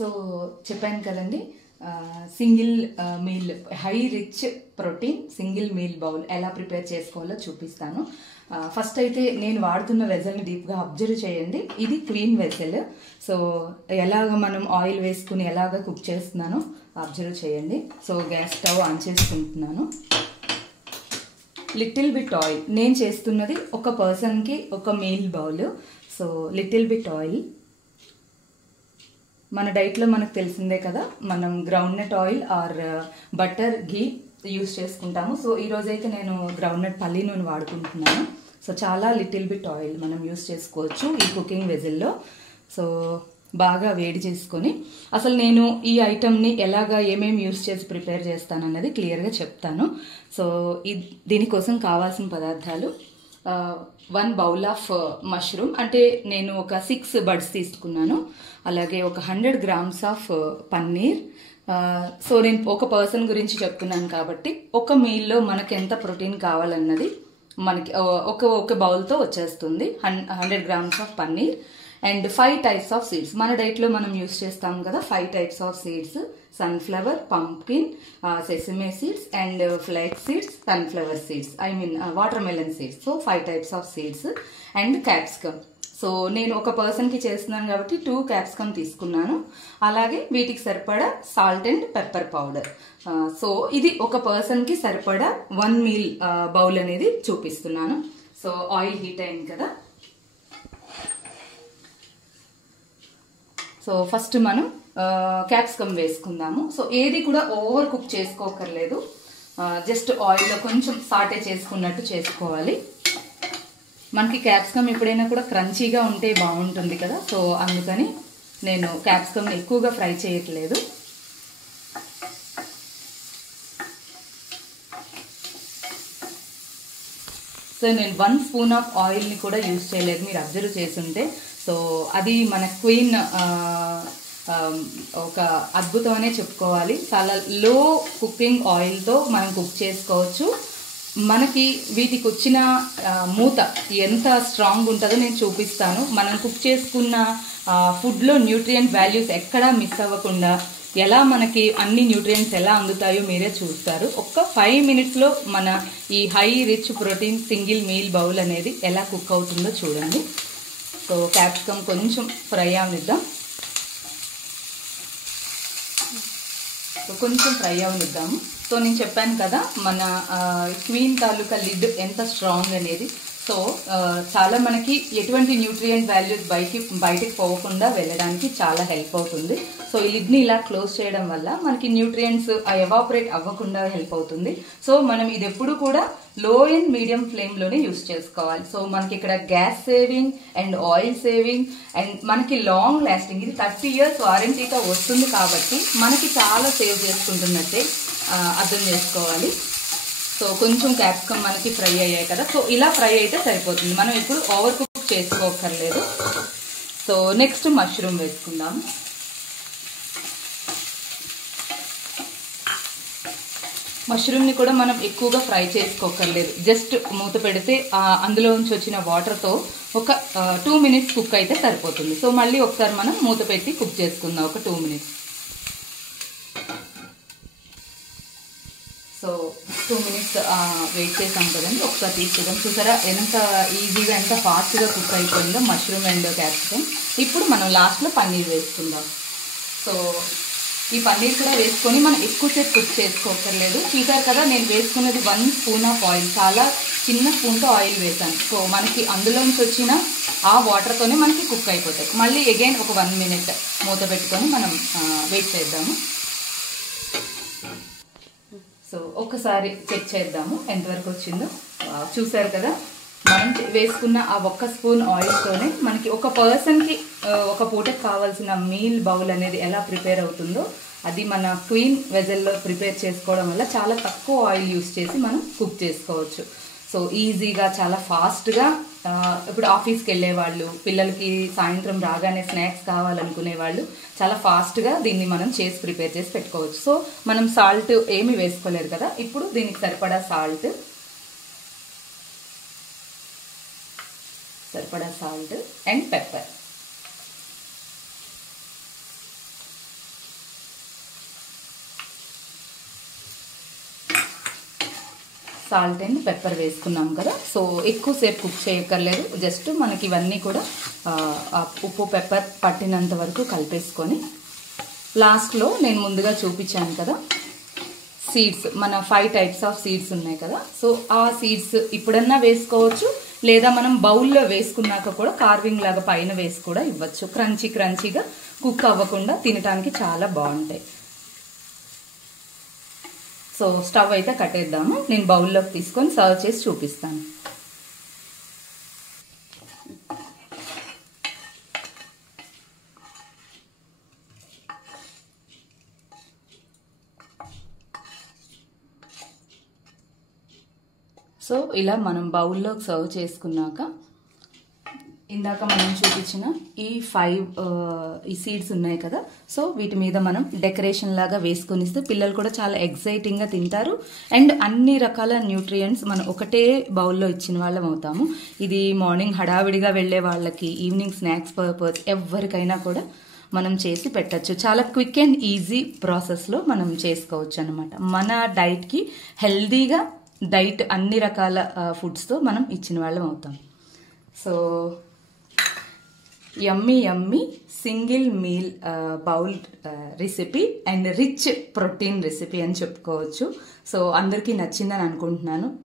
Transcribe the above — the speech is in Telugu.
సో చెప్పాను కదండి, single meal high rich protein single meal bowl ఎలా ప్రిపేర్ చేసుకోవాలో చూపిస్తాను. ఫస్ట్ అయితే నేను వాడుతున్న వెజల్ని డీప్గా అబ్జర్వ్ చేయండి. ఇది క్వీన్ వెజల్. సో ఎలాగ మనం ఆయిల్ వేసుకుని ఎలాగ కుక్ చేస్తున్నానో అబ్జర్వ్ చేయండి. సో గ్యాస్ స్టవ్ ఆన్ చేసుకుంటున్నాను. లిటిల్ బిట్ ఆయిల్, నేను చేస్తున్నది ఒక పర్సన్కి ఒక meal bowl. So little bit oil. మన డైట్లో మనకు తెలిసిందే కదా, మనం groundnut oil are butter ghee use చేసుకుంటాము. సో ఈరోజైతే నేను గ్రౌండ్నట్ పల్లి నూనె వాడుకుంటున్నాను. సో చాలా లిటిల్ బిట్ ఆయిల్ మనం యూస్ చేసుకోవచ్చు ఈ కుకింగ్ వెజిల్లో. సో బాగా వేడి చేసుకొని అసలు నేను ఈ ఐటమ్ని ఎలాగా ఏమేమి యూస్ చేసి ప్రిపేర్ చేస్తానన్నది క్లియర్గా చెప్తాను. సో దీనికోసం కావాల్సిన పదార్థాలు: 1 బౌల్ ఆఫ్ మష్రూమ్, అంటే నేను ఒక 6 బడ్స్ తీసుకున్నాను. అలాగే ఒక 100 గ్రామ్స్ ఆఫ్ పన్నీర్. సో నేను ఒక పర్సన్ గురించి చెప్తున్నాను కాబట్టి ఒక మీల్లో మనకి ఎంత ప్రోటీన్ కావాలన్నది మనకి ఒక బౌల్తో వచ్చేస్తుంది. 100 grams of paneer and 5 types of seeds. మన డైట్లో మనం యూస్ చేస్తాం కదా 5 types of seeds: sunflower, pumpkin, sesame seeds and flax seeds, sunflower seeds, water melon seeds. So 5 types of seeds and capsicum. So నేను ఒక పర్సన్కి చేస్తున్నాను కాబట్టి 2 క్యాప్సికమ్ తీసుకున్నాను. అలాగే వీటికి సరిపడా salt and pepper powder. So ఇది ఒక పర్సన్కి సరిపడా 1 మీల్ బౌల్ అనేది చూపిస్తున్నాను. సో ఆయిల్ హీట్ అయింది కదా. సో ఫస్ట్ మనం క్యాప్సికమ్ వేసుకుందాము. సో ఏది కూడా ఓవర్ కుక్ చేసుకోకర్లేదు, జస్ట్ ఆయిల్లో కొంచెం సాటే చేసుకున్నట్టు చేసుకోవాలి. మనకి క్యాప్సికమ్ ఎప్పుడైనా కూడా క్రంచీగా ఉంటే బాగుంటుంది కదా, సో అందుకని నేను క్యాప్సికమ్ ఎక్కువగా ఫ్రై చేయట్లేదు. సో నేను 1 స్పూన్ ఆఫ్ ఆయిల్ని కూడా యూజ్ చేయలేదు, మీరు అబ్జర్వ్ చేసుంటే. సో అది మన క్వీన్ ఒక అద్భుతం అనే చెప్పుకోవాలి. చాలా లో కుకింగ్ ఆయిల్తో మనం కుక్ చేసుకోవచ్చు. మనకి వీటికి వచ్చిన మూత ఎంత స్ట్రాంగ్ ఉంటుందో నేను చూపిస్తాను. మనం కుక్ చేసుకున్న ఫుడ్లో న్యూట్రియంట్ వాల్యూస్ ఎక్కడా మిస్ అవ్వకుండా ఎలా మనకి అన్ని న్యూట్రియంట్స్ ఎలా అందుతాయో మీరే చూస్తారు. ఒక్క 5 మినిట్స్లో మన ఈ high rich protein single meal bowl అనేది ఎలా కుక్ అవుతుందో చూడండి. సో క్యాప్సికమ్ కొంచెం ఫ్రై అవనిద్దాం. కొంచెం ఫ్రై అవనిద్దాము. సో నేను చెప్పాను కదా మన క్వీన్ తాలూకా లిడ్ ఎంత స్ట్రాంగ్ అనేది. సో చాలా మనకి ఎటువంటి న్యూట్రియంట్ వాల్యూస్ బయటికి పోకుండా వెళ్ళడానికి చాలా హెల్ప్ అవుతుంది. సో ఈ లిడ్ని ఇలా క్లోజ్ చేయడం వల్ల మనకి న్యూట్రియంట్స్ ఎవాపరేట్ అవ్వకుండా హెల్ప్ అవుతుంది. సో మనం ఇది ఎప్పుడు కూడా లో అండ్ మీడియం ఫ్లేమ్లోనే యూస్ చేసుకోవాలి. సో మనకి ఇక్కడ gas saving and oil saving and మనకి లాంగ్ లాస్టింగ్, ఇది 30 years వారంటీతో వస్తుంది కాబట్టి మనకి చాలా సేవ్ చేసుకుంటున్నట్టే అర్థం చేసుకోవాలి. సో కొంచెం క్యాప్సికమ్ మనకి ఫ్రై అయ్యాయి కదా, సో ఇలా ఫ్రై అయితే సరిపోతుంది, మనం ఇప్పుడు ఓవర్ కుక్ చేసుకోకర్లేదు. సో నెక్స్ట్ మష్రూమ్ వేసుకుందాము. మష్రూమ్ని కూడా మనం ఎక్కువగా ఫ్రై చేసుకోకర్లేదు, జస్ట్ మూత పెడితే అందులో నుంచి వచ్చిన వాటర్తో ఒక 2 minutes కుక్ అయితే సరిపోతుంది. సో మళ్ళీ ఒకసారి మనం మూత పెట్టి కుక్ చేసుకుందాం ఒక 2 minutes. సో 2 minutes వెయిట్ చేసాం కదండి, ఒకసారి తీసుకుందాం. చూసారా ఎంత ఈజీగా ఎంత ఫాస్ట్గా కుక్ అయిపోయిందో మష్రూమ్ అండ్ క్యాప్సికమ్. ఇప్పుడు మనం లాస్ట్లో పన్నీర్ వేసుకుందాం. సో ఈ పన్నీర్ కూడా వేసుకొని మనం ఎక్కువసేపు కుక్ చేసుకోకర్లేదు. చూసారు కదా నేను వేసుకున్నది 1 స్పూన్ ఆఫ్ ఆయిల్, చాలా చిన్న స్పూన్తో ఆయిల్ వేసాను. సో మనకి అందులోంచి వచ్చిన ఆ వాటర్తోనే మనకి కుక్ అయిపోతాయి. మళ్ళీ అగైన్ ఒక 1 minute మూత పెట్టుకొని మనం వెయిట్ చేద్దాము. సో ఒకసారి చెక్ చేద్దాము ఎంతవరకు వచ్చిందో. చూసారు కదా మనం వేసుకున్న ఆ 1 స్పూన్ ఆయిల్తోనే మనకి ఒక పర్సన్కి ఒక పూటకి కావాల్సిన మీల్ బౌల్ అనేది ఎలా ప్రిపేర్ అవుతుందో అది మన క్వీన్ వెజల్లో ప్రిపేర్ చేసుకోవడం వల్ల చాలా తక్కువ ఆయిల్ యూస్ చేసి మనం కుక్ చేసుకోవచ్చు. సో ఈజీగా చాలా ఫాస్ట్గా ఇప్పుడు ఆఫీస్కి వెళ్ళే వాళ్ళు, పిల్లలకి సాయంత్రం రాగానే స్నాక్స్ కావాలనుకునే వాళ్ళు చాలా ఫాస్ట్గా దీన్ని మనం చేసి ప్రిపేర్ చేసి పెట్టుకోవచ్చు. సో మనం సాల్ట్ ఏమీ వేసుకోలేదు కదా, ఇప్పుడు దీనికి సరిపడా salt and pepper. Salt and pepper వేసుకున్నాం కదా. సో ఎక్కువసేపు కుక్ చేయక్కర్లేదు, జస్ట్ మనకి ఇవన్నీ కూడా ఉప్పు పెప్పర్ పట్టినంత వరకు కలిపేసుకొని లాస్ట్లో నేను ముందుగా చూపించాను కదా సీడ్స్, మన 5 టైప్స్ ఆఫ్ సీడ్స్ ఉన్నాయి కదా. సో ఆ సీడ్స్ ఇప్పుడన్నా వేసుకోవచ్చు, లేదా మనం బౌల్లో వేసుకున్నాక కూడా కార్వింగ్ లాగా పైన వేసి కూడా ఇవ్వచ్చు. క్రంచీగా కుక్ అవ్వకుండా తినడానికి చాలా బాగుంటాయి. సో స్టవ్ అయితే కట్టేద్దాము. నేను బౌల్లోకి తీసుకొని సర్వ్ చేసి చూపిస్తాను. సో ఇలా మనం బౌల్లోకి సర్వ్ చేసుకున్నాక ఇందాక మనం చూపించిన ఈ సీడ్స్ ఉన్నాయి కదా, సో వీటి మీద మనం డెకరేషన్ లాగా వేసుకొని ఇస్తే పిల్లలు కూడా చాలా ఎక్సైటింగ్గా తింటారు. అండ్ అన్ని రకాల న్యూట్రియంట్స్ మనం ఒకటే బౌల్లో ఇచ్చిన వాళ్ళం అవుతాము. ఇది మార్నింగ్ హడావిడిగా వెళ్ళే వాళ్ళకి, ఈవినింగ్ స్నాక్స్ పర్పస్ ఎవరికైనా కూడా మనం చేసి పెట్టచ్చు. చాలా క్విక్ అండ్ ఈజీ ప్రాసెస్లో మనం చేసుకోవచ్చు అనమాట. మన డైట్కి హెల్దీగా డైట్ అన్ని రకాల ఫుడ్స్తో మనం ఇచ్చిన వాళ్ళం అవుతాం. So yummy single meal bowl recipe and rich protein recipe అని చెప్పుకోవచ్చు. సో అందరికీ నచ్చిందని అనుకుంటున్నాను.